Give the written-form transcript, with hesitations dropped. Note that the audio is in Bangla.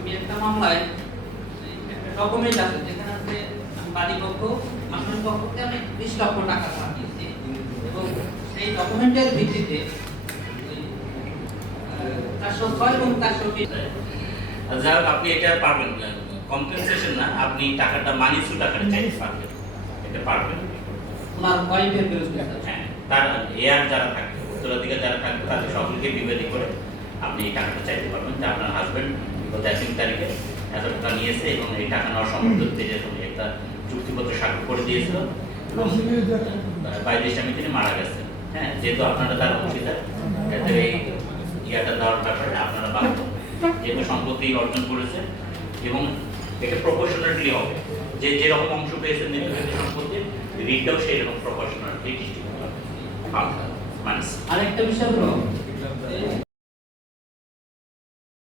আমি একটা মামলায় একটা ডকুমেন্ট আছে যেখানে আছে বাদী পক্ষ আসামি পক্ষকে আমি 20 লক্ষ টাকা ধার দিয়েছি এবং সেই ডকুমেন্টের ভিত্তিতে 406 এবং 403 যাই হোক আপনি এটা পারবেন, কম্পেনসেশন না, আপনি টাকাটা মানি সুট আকারে চাইতে পারবেন, এটা পারবেন। ওনার ওয়াইফের বিরুদ্ধে হ্যাঁ, তার এয়ার যারা থাকবে, উত্তরাধিকার যারা থাকবে তাদের সকলকে বিবেদী করে আপনি এই টাকাটা চাইতে পারবেন যে আপনার হাজবেন্ড গত 1 তারিখে এত টাকা নিয়েছে এবং এই টাকা নেওয়ার সম্পর্কে যেরকম একটা চুক্তিপত্র স্বাক্ষর করে দিয়েছিল এবং 22 ডিসেম্বর তিনি মারা গেছেন। হ্যাঁ, যেহেতু আপনারা তার অংশীদার, এতে এই ইয়াটা দেওয়ার ব্যাপারে আপনারা বাধ্য, যেহেতু সম্পত্তি অর্জন করেছে এবং এটা প্রপোর্শনালি হবে, যে যেরকম অংশ পেয়েছে নেতৃত্বের সম্পত্তি রিটটাও সেই রকম প্রপোর্শনালি ডিস্ট্রিবিউট হবে। আরেকটা বিষয় হলো